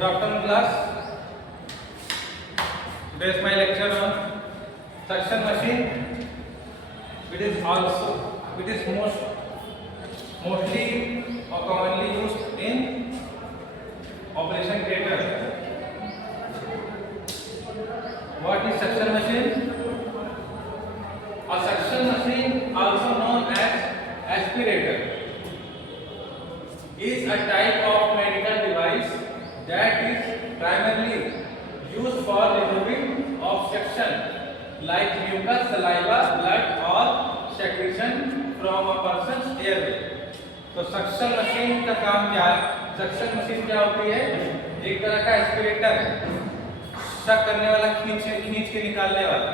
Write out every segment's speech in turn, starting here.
Good afternoon, class. Today is my lecture on suction machine. It is mostly or commonly used in operation theatre. What is suction machine? A suction machine, also known as aspirator, is a type of medical device that is primarily used for removing obstruction like mucus, saliva, blood or secretion from a person's airway. तो suction machine का काम क्या है? Suction machine क्या होती है? एक तरह का एस्पिरेटर है, शक करने वाला, खींच के निकालने वाला,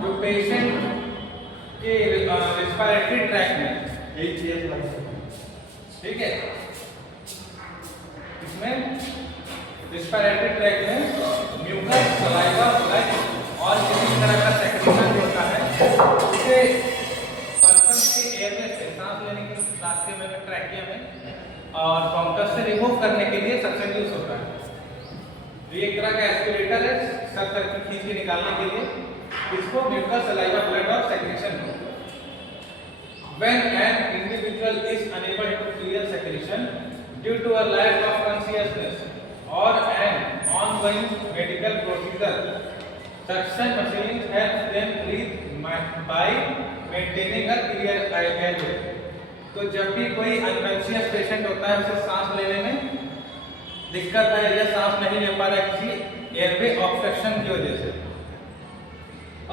जो पेशेंट के रेस्पिरेटरी ट्रैक में, ठीक है, इसमें रेस्पिरेटरी ट्रैक में म्यूकस, सलाइवा, ब्लड और किसी तरह का सेक्रेशन होता है, उसे पर्सन के एयरवे से, सांस लेने के रास्ते में, ट्रैकिया में और ब्रोंकस से रिमूव करने के लिए सक्शन यूज होता है। ये एक तरह का एस्पिरेटर है, शक करके खींच के निकालने के लिए, इसको म्यूकस, सलाइवा, ब्लड और सेक्रेशन होता है। When an individual is unable to clear secretion due to a lack of consciousness or an ongoing medical procedure, suction machines help them breathe by maintaining a clear airway. तो जब भी कोई unconscious patient होता है, उसे सांस लेने में दिक्कत है या सांस नहीं ले पा रहा है किसी एयरवे ऑब्स्ट्रक्शन की वजह से,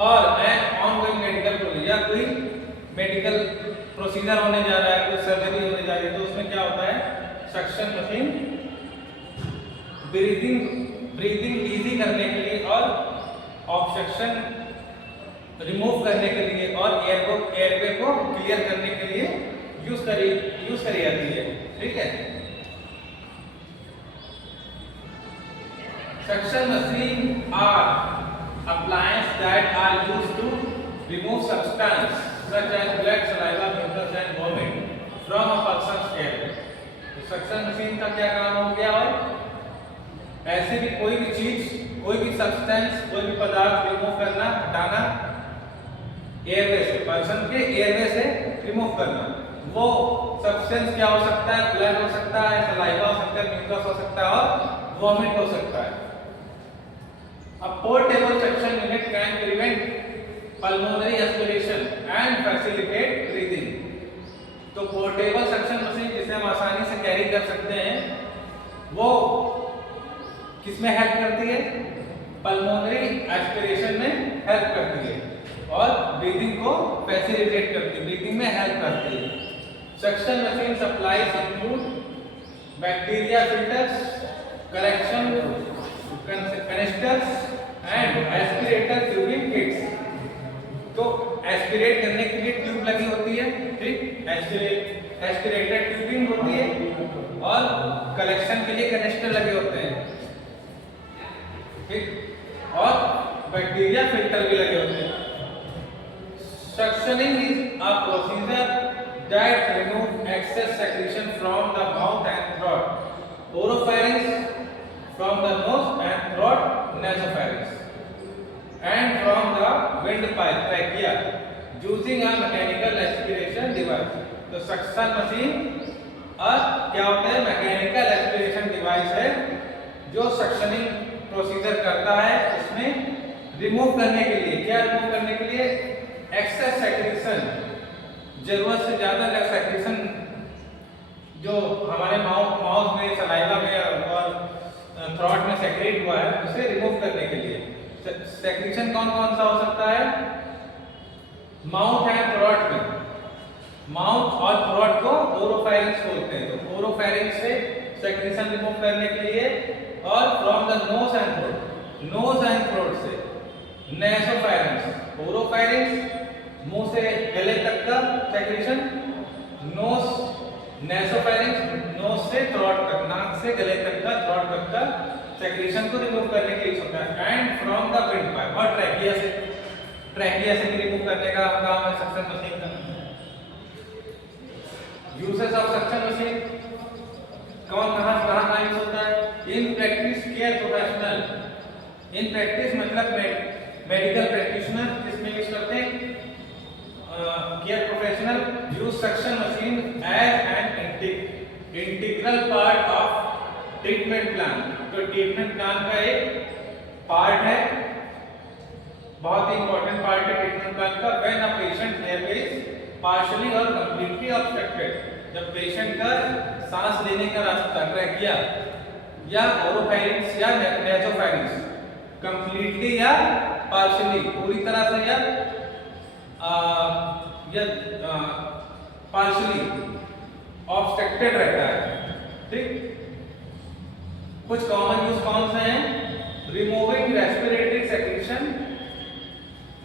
और एन ऑनगोइंग मेडिकल प्रोसीजर या कोई मेडिकल प्रोसीजर होने जा रहा है, कोई सर्जरी होने जा रही है, तो उसमें क्या होता है? सक्शन मशीन ब्रीदिंग इजी करने के लिए और ऑब्स्ट्रक्शन रिमूव करने के लिए और एयरवे को क्लियर करने के लिए यूज करी जाती है, ठीक है। Suction machine are appliances that are used to remove substance such as blood, saliva, mucus and vomit from a person's airway. तो सक्शन मशीन का क्या काम हो गया? और ऐसे भी कोई भी चीज, कोई भी सब्सटेंस, कोई भी पदार्थ रिमूव करना, हटाना एयरवे से, पर्सन के एयरवे से रिमूव करना। वो सब्सटेंस क्या हो सकता है? ब्लड हो सकता है, सलाइवा हो सकता है, म्यूकस हो सकता है और वॉमिट हो सकता है। A portable suction unit can prevent pulmonary aspiration and facilitate breathing. तो पोर्टेबल सक्शन मशीन जिसे हम आसानी से कैरी कर सकते हैं, वो किसमें हेल्प करती है? पल्मोनरी एस्पिरेशन में हेल्प करती है और ब्रीदिंग को फैसिलिटेट करती है, ब्रीदिंग में हेल्प करती है। Suction machine supplies include bacteria filters, correction canisters and aspirator tubing kits. तो एस्पिरेट करने के लिए ट्यूब लगी होती है, ठीक, एस्पिरेटर ट्यूबिंग होती है और कलेक्शन के लिए कैनिस्टर लगे होते हैं, ठीक, और बैक्टीरिया फिल्टर भी लगे होते हैं। Suctioning is a procedure that removes excess secretion from the mouth and throat, oropharynx from the nose and throat, nasopharynx, and from the windpipe, trachea, using a mechanical aspiration device. तो suction machine क्या होता है? Mechanical aspiration device है जो suctioning procedure करता है। उसमें remove करने के लिए, क्या रिमूव करने के लिए? एक्सेस सेक्रेशन, जरूरत से ज्यादा सेक्रेशन जो हमारे माउथ में, सलाइवा में और थ्रॉट में सेक्रेट हुआ है, उसे रिमूव करने के लिए। सेक्रेशन कौन कौन सा हो सकता है? माउथ एंड थ्रॉट में, माउथ और थ्रॉट को ओरोफैरिंक्स बोलते हैं, तो ओरोफैरिंक्स से सेक्रेशन रिमूव करने के लिए, और from the nose and throat, nose and throat से नेसोफैरिंक्स, ओरोफैरिंक्स मुंह से गले तक का सेक्रेशन, नोज, नेसोफैरिंक्स नोज से थ्रोट तक, नाक से गले तक का, थ्रोट तक का सेक्रेशन को रिमूव करने के लिए होता है। एंड फ्रॉम द विंडपाइप, और ट्रैकिया से भी रिमूव करने का काम है सक्शन मशीन का। यूसेज ऑफ सक्शन मशीन कौन कहाँ यूज होता है? इन प्रैक्टिस मतलब मेडिकल प्रैक्टिशनर इसमें यूज करते हैं, care professional use suction machine as an integral part of treatment plan. तो ट्रीटमेंट प्लान का एक पार्ट है, बहुत ही इंपॉर्टेंट पार्ट है ट्रीटमेंट प्लान का। When a patient airway is partially और कंप्लीटली ऑब्स्ट्रक्टेड, जब पेशेंट का सांस लेने का रास्ता ट्रैकिया या ओरोफैरिंक्स या नेसोफैरिंक्स कंप्लीटली या पार्शियली, पूरी तरह से या पार्शियली ऑब्स्ट्रक्टेड रहता है, ठीक। कुछ कॉमन यूज कौन से हैं? Removing respiratory secretion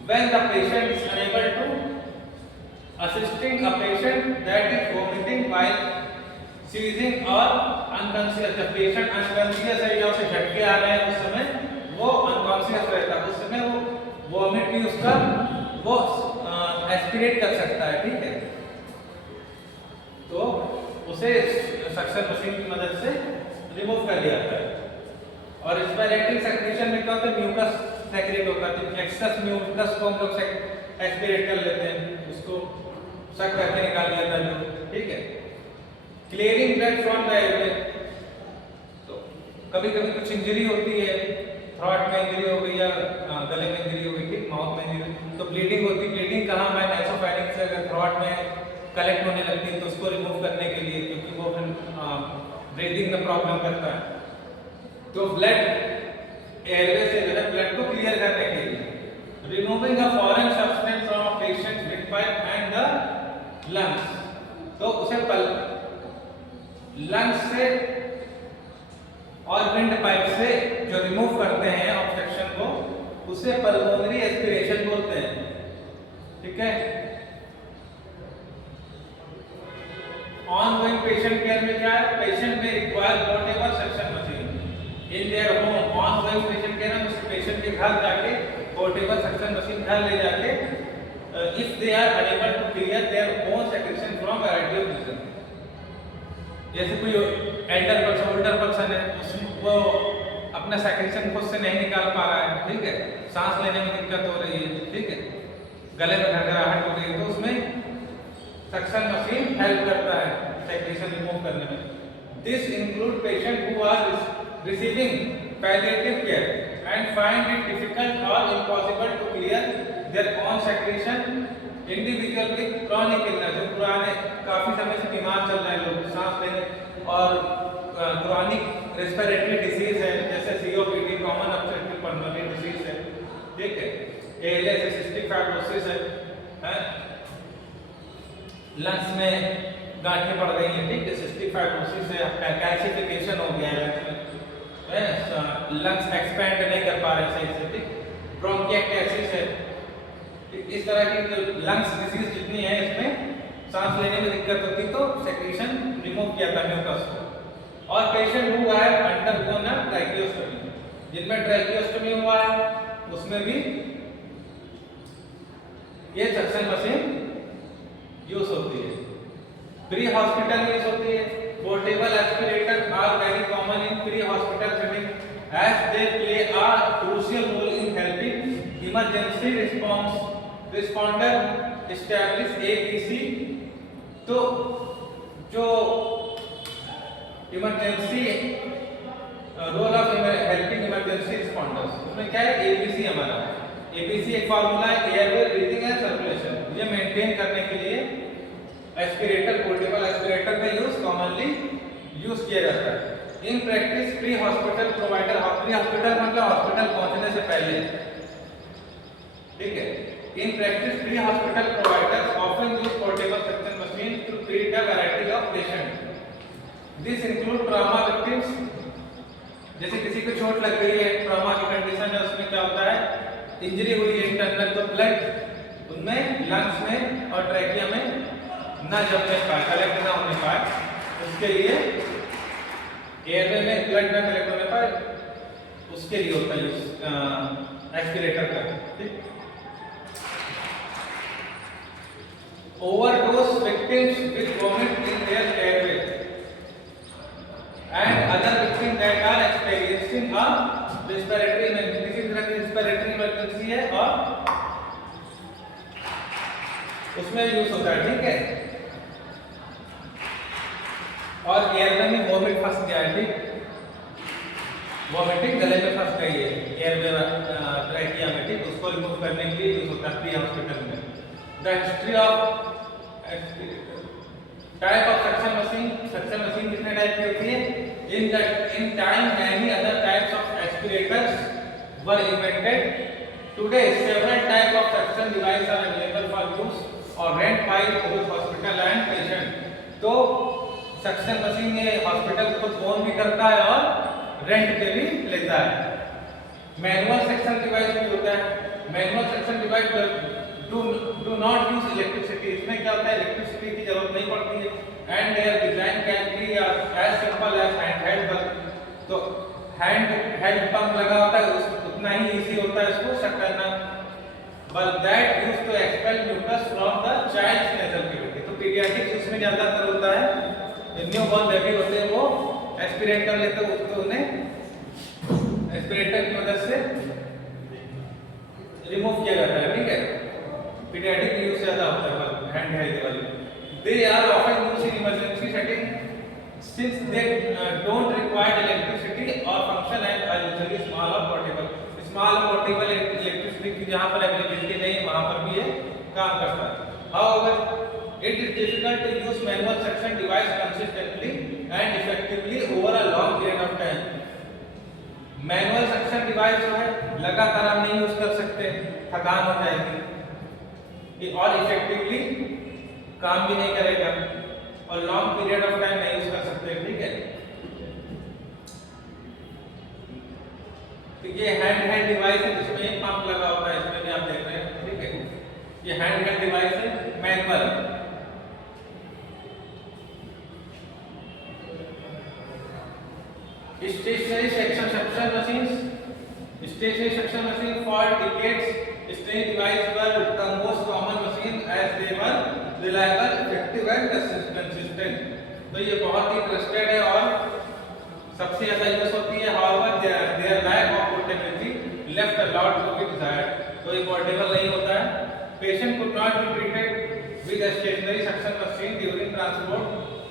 when the patient is unable to, assisting a patient that is vomiting while seizing or unconscious, जब पेशेंट अनकॉन्शियस है या उसे झटके आ रहे हैं उस समय वो अनकॉन्शियस रहता है, उस समय वो वॉमिट भी उसका वो एस्पिरेट कर सकता है, ठीक है। तो उसे सक्शन मशीन की मदद से रिमूव कर लिया जाता है। और रेस्पिरेटरी सेक्रेशन में क्या होता है? म्यूकस सेक्रेट होता है, एक्सेस म्यूकस को हम लोग एस्पिरेट कर लेते हैं, उसको सक करके निकाल दिया जाता है, ठीक है। Clearing blood from the airway, तो कभी कभी कुछ इंजरी होती है, थ्रोट में इंजरी हो गई या गले में इंजरी हो गई, ठीक, माउथ में इंजरी, तो ब्लीडिंग होती है। ब्लीडिंग कहाँ में? नेसोफैरिंक्स से अगर थ्रोट में कलेक्ट होने लगती है तो उसको रिमूव करने के लिए, क्योंकि वो फिर ब्रीदिंग में प्रॉब्लम करता है, तो ब्लड एयरवे से जो है ब्लड को क्लियर करने के लिए। Removing a foreign substance from a patient windpipe and the lungs, तो उसे लंग्स से और विंड पाइप से जो रिमूव करते हैं ऑब्स्ट्रक्शन को, उसे पल्मोनरी एस्पिरेशन बोलते हैं, ठीक है। ऑनगोइंग पेशेंट केयर में क्या है? पेशेंट में require portable suction machine in their home. Ongoing patient care में उस पेशेंट के घर जाके पोर्टेबल सक्शन मशीन घर ले जाके if they are unable to clear their own secretion from variety of reason. जैसे कोई एल्डर पर्सन, ओल्डर पर्सन है, वो अपना सेक्रेशन खुद से नहीं निकाल पा रहा है, ठीक है, सांस लेने में दिक्कत हो रही है, ठीक है, गले में घरघराहट हो रही है, तो उसमें सक्शन मशीन हेल्प करता है सेक्रेशन रिमूव करने में। This include patient who are receiving palliative care and find it difficult और impossible to clear their own secretion. Individual with chronic illness, जो पुराने काफी समय से बीमार चल रहे हैं लोग, सांस लेने और क्रॉनिक रेस्पिरेटरी डिसीज है, जैसे COPD, common obstructive pulmonary disease है, ठीक है, एएलएस है, सिस्टिक फाइब्रोसिस है, लंग्स में गांठें पड़ गई हैं, ठीक है, सिस्टिक फाइब्रोसिस है, कैल्सिफिकेशन हो गया है, लंग्स एक्सपैंड नहीं कर पा रहे सही से, ठीक, ब्रोंकिएक्टासिस है, इस तरह की जो लंग्स डिसीज जितनी है इसमें सांस लेने में दिक्कत होती तो सेक्रेशन रिमूव किया था म्यूकस को। और patient who have undergone a tracheostomy, जिनमें ट्रैकियोस्टोमी हुआ है उसमें भी ये सक्शन मशीन यूज होती है। प्री हॉस्पिटल यूज होती है। Portable aspirator are very common in pre hospital setting as they play a crucial role in helping emergency responder establish ABC. तो जो emergency role of helping emergency responders, उसमें क्या है? ABC हमारा ABC एक formula है, एयरवे, ब्रीथिंग एंड सर्कुलेशन। ये maintain करने के लिए एस्पिरेटर, पोर्टेबल एस्पिरेटर का यूज कॉमनली यूज किया जाता है। In practice pre hospital provider, pre hospital मतलब हॉस्पिटल पहुंचने से पहले, ठीक है। In practice pre hospital providers often use portable suction machine to treat a variety of patient. This include trauma victims, जैसे किसी को चोट लग गई है, ट्रॉमा की कंडीशन है, उसमें क्या होता है? इंजरी हुई है इंटरनल, तो ब्लड उनमें लंग्स में और ट्रैकिया में ना जमने पाए, कलेक्ट ना होने पाए, उसके लिए एयरवे में ब्लड ना कलेक्ट होने पाए, उसके लिए होता है एस्पिरेटर का, ठीक। Overdose victims with vomit in their airway and other victims that are experiencing a respiratory emergency. उसमें यूज होता है, ठीक है। और एयरवे में वॉमिट फंस गया है, ठीक, वॉमिटिंग गले में फंस गई है एयरवे ट्रैकिया में, ठीक, उसको रिमूव करने के लिए यूज होता है प्री हॉस्पिटल में। The history of type of suction machine कितने टाइप की होती है? In time many other types of aspirators were invented. Today several type of suction device are available for use और rent by both hospital and patient. तो suction machine ये hospital खुद own भी करता है और रेंट पे भी लेता है। मैनुअल सक्शन डिवाइस भी होता है। Manual suction device do not use electricity, इसमें क्या होता है, इलेक्ट्रिसिटी की जरूरत नहीं पड़ती है। And their design can be as simple as hand pump. तो हैंड पंप लगा होता है, उतना ही इजी होता है इसको शक करना। But that use to expel mucus from the child's nasal cavity. तो पीडियाट्रिक्स उसमें ज्यादातर होता है, न्यू बॉर्न बेबी होते हैं वो एस्पिरेट कर लेते हैं, उसको उन्हें एस्पिरेटर की मदद से रिमूव किया जाता है, ठीक है। पीडियाट्रिक यूज ज्यादा होता है हैंड हेल्ड वाली। They are often used in emergency setting since they don't require electricity और function and are usually small और पोर्टेबल। स्मॉल और पोर्टेबल इलेक्ट्रिसिटी की जहां पर अवेलेबिलिटी नहीं वहां पर भी ये काम करता है। However it is difficult to use manual suction device consistently and effectively over a long period of time. Manual suction device जो है लगातार आप नहीं यूज कर सकते, थकान हो जाएगी और इफेक्टिवली काम भी नहीं करेगा और लॉन्ग पीरियड ऑफ टाइम नहीं यूज कर सकते, ठीक है। तो ये हैंड हेल्ड डिवाइस है जिसमें एक पंप लगा होता है, इसमें भी आप देख रहे हैं, ठीक है। ये हैंड हेल्ड डिवाइस है, manual. Stationary suction machine for decades stationary device were the most common machine as they were reliable, effective and consistent. तो ये बहुत ही ट्रस्टेड है और सबसे ज्यादा यूज होती है। However their lack of portability left a lot to be desired. तो ये पोर्टेबल नहीं होता है। Patient could not be treated with a stationary suction machine during transport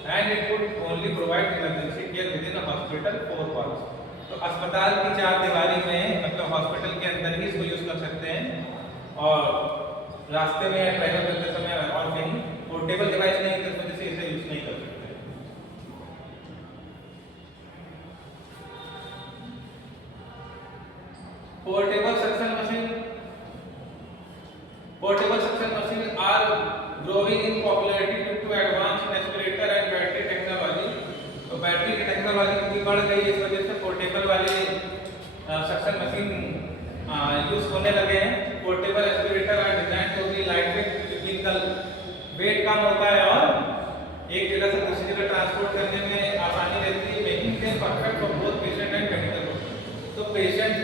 and it could only provide emergency care within a hospital 4 walls. तो अस्पताल की 4 दीवारी में, मतलब हॉस्पिटल के अंदर ही इसको यूज कर सकते हैं और रास्ते में ट्रैवल करते समय और कहीं पोर्टेबल डिवाइस नहीं है, इस वजह से इसे यूज नहीं कर सकते। Portable suction machine are growing in popularity due to advance in aspirator and battery technology। तो बैटरी की टेक्नोलॉजी भी बढ़ गई, इस वजह से पोर्टेबल वाले सक्शन मशीन यूज होने लगे हैं। Portable aspirator are design to be light weight, economical, weight कम होता है और एक जगह से दूसरी जगह ट्रांसपोर्ट करने में आसानी रहती है, making them perfect for both patient and medical. तो पेशेंट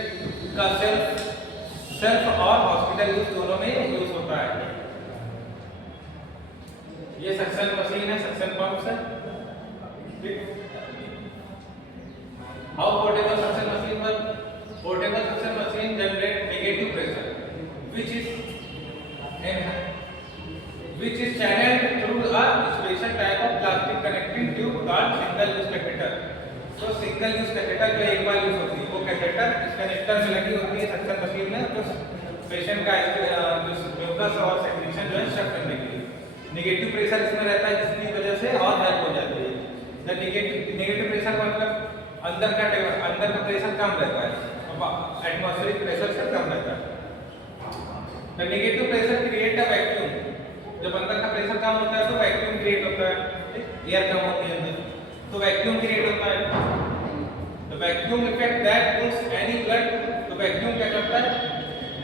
का सेल्फ और हॉस्पिटल यूज दोनों में यूज होता है। ये सक्शन मशीन है, सक्शन पंप है। How portable suction machine work? Portable suction machine generate negative pressure which is channeled through a special type of plastic connecting tube called single use catheter। तो single use catheter जो एक बार use होती है, वो catheter इस connector में लगी होती है सक्शन मशीन में, तो पेशेंट का म्यूकस और सेक्रेशन जो है शक करने के लिए। नेगेटिव प्रेशर इसमें रहता है जिसकी वजह से और हेल्प हो जाती है। द नेगेटिव प्रेशर मतलब अंदर का प्रेशर कम रहता है, एटमॉस्फेरिक प्रेशर से कम रहता है। The negative pressure create a vacuum. जब अंदर का प्रेशर कम होता है तो वैक्यूम क्रिएट होता है, एयर कम होती है अंदर, तो वैक्यूम क्रिएट होता है। तो vacuum effect that pools any blood, तो वैक्यूम क्या करता है,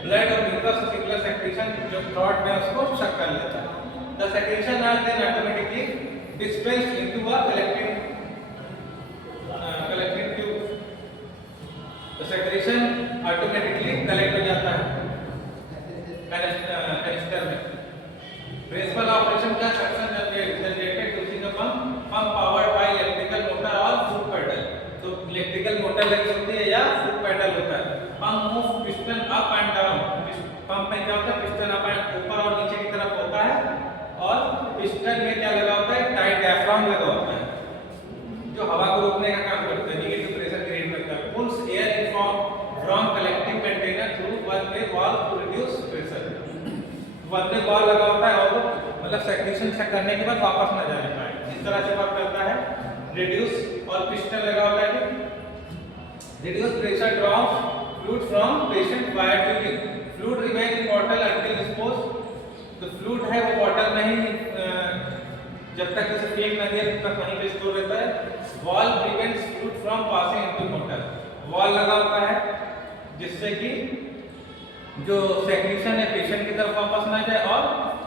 ब्लड और म्यूकस और सिकुलर सेक्रेशन जो थ्रॉट में उसको शक कर लेता है। The secretion are then automatically dispensed into a collecting tube. तो सेक्रेशन ऑटोमेटिकली कलेक्ट हो जाता है कैनिस्टर में। प्रिंसिपल ऑपरेशन का suction generated using a pump powered by electrical motor और फुट पेडल। तो इलेक्ट्रिकल मोटर लगी होती है या फुट पेडल होता है। Pump move piston up and down. Pump में क्या होता है, पिस्टन अप एंड ऊपर और नीचे की तरफ होता है पिस्टन में क्या लगा होता है, टाइट डायफ्राम लगा होता है जो हवा को रोकने का काम करता है, निगेटिव प्रेशर क्रिएट करता है, pulls air in from collective container through one way valve to reduce pressure. One way valve लगा होता है और मतलब सेक्रेशन से करने के बाद वापस ना जाने पाए, इस तरह से वर्क करता है। रिड्यूस और पिस्टन लगा होता है, reduce pressure drop fluid from patient wire tubing, fluid remain in bottle until dispose. तो फ्लूइड है वो बॉटल में ही जब तक इसे फेंक ना दिया तब तक वहीं पे स्टोर रहता है। Wall prevents fluid from passing into motor, wall लगा होता है जिससे कि जो सेक्रेशन है पेशेंट की तरफ वापस ना जाए और